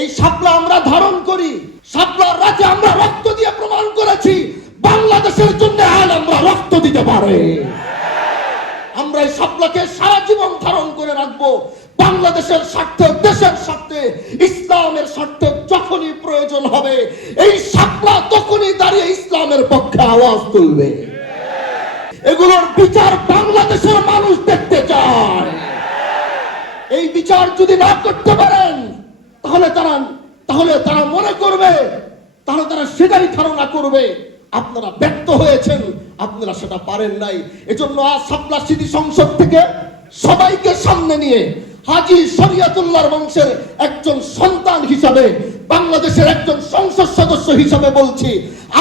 এই শাপলা আমরা ধারণ করি। শাপলার রাতে আমরা রক্ত দিয়ে প্রমাণ করেছি বাংলাদেশের জন্য আমরা রক্ত দিতে পারে। আমরা এই শাপলাকে সারা জীবন ধারণ করে রাখবো। বাংলাদেশের স্বার্থে, দেশের স্বার্থে, ইসলামের স্বার্থে যখনই প্রয়োজন হবে এই শাপলা তখনই দাঁড়িয়ে ইসলামের পক্ষে আওয়াজ তুলবে। এগুলোর বিচার বাংলাদেশের মানুষ দেখতে চায়। এই বিচার যদি না করতে পারেন তাহলে তারা মনে করবে, তারা সেটাই ধারণা করবে আপনারা ব্যর্থ হয়েছেন, আপনারা সেটা পারেন নাই। এজন্য আজ শাপলা স্মৃতি সংসদ থেকে সবাইকে সামনে নিয়ে হাজী শরিয়তুল্লাহর বংশের একজন সন্তান হিসাবে, বাংলাদেশের একজন সংসদ সদস্য হিসাবে বলছি,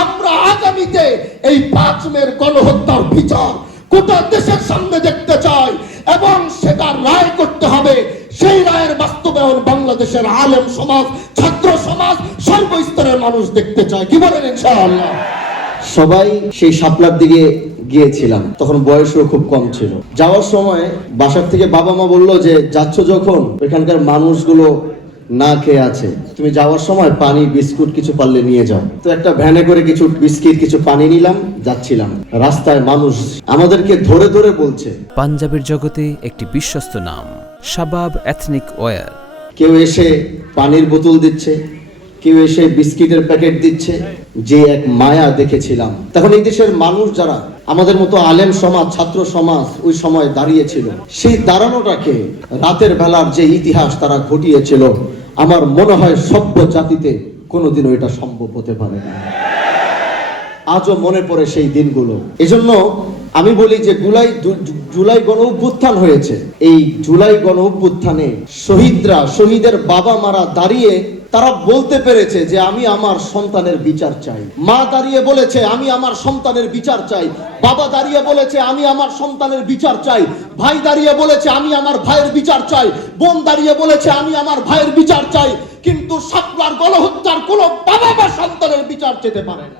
আমরা আগামীতে এই 5 মের গণহত্যার বিচার গোটা দেশের সামনে দেখতে চাই এবং সেটা রায় করতে হবে। সেই রায়ের বাস্তবায়ন বাংলাদেশের আলেম সমাজ, ছাত্র সমাজ, সর্বস্তরের মানুষ দেখতে চায়। কি বলেন ইনশাআল্লাহ? সবাই সেই শাপলার দিকে গিয়েছিলাম, তখন বয়সও খুব কম ছিল। যাওয়ার সময় বাসার থেকে বাবা মা বললো যে যাচ্ছ যখন এখানকার মানুষগুলো না খেয়ে আছে, তুমি যাওয়ার সময় পানি বিস্কুট কিছু পারলে নিয়ে যাও। তো একটা ভ্যানে করে কিছু বিস্কিট কিছু পানি নিলাম, যাচ্ছিলাম। রাস্তায় মানুষ আমাদেরকে ধরে ধরে বলছে, পাঞ্জাবের জগতে একটি বিশ্বস্ত নাম শাবাব এথনিক ওয়্যার। কেউ এসে পানির বোতল দিচ্ছে, কেউ এসে বিস্কিটের প্যাকেট দিচ্ছে। যে এক মায়া দেখেছিলাম। তখন এই দেশের মানুষ যারা আমাদের মতো আলেম সমাজ, ছাত্র সমাজ ওই সময় দাঁড়িয়েছিল, সেই দাঁড়ানোটাকে রাতের বেলার যে ইতিহাস তারা ঘটিয়েছিল, আমার মনে হয় সভ্য জাতিতে কোনোদিনও এটা সম্ভব হতে পারে না। আজও মনে পড়ে সেই দিনগুলো। এজন্য আমি বলি যে জুলাই গণ অভ্যুত্থান হয়েছে। এই জুলাই গণ অভ্যুত্থানে শহীদের বাবা মারা দাঁড়িয়ে তারা বলতে পেরেছে যে আমি আমার সন্তানের বিচার চাই। মা দাঁড়িয়ে বলেছে আমি আমার সন্তানের বিচার চাই। বাবা দাঁড়িয়ে বলেছে আমি আমার সন্তানের বিচার চাই। ভাই দাঁড়িয়ে বলেছে আমি আমার ভাইয়ের বিচার চাই। বোন দাঁড়িয়ে বলেছে আমি আমার ভাইয়ের বিচার চাই। কিন্তু শাপলার গণহত্যার কোনো বাবা বা সন্তানের বিচার চেতে পারে না।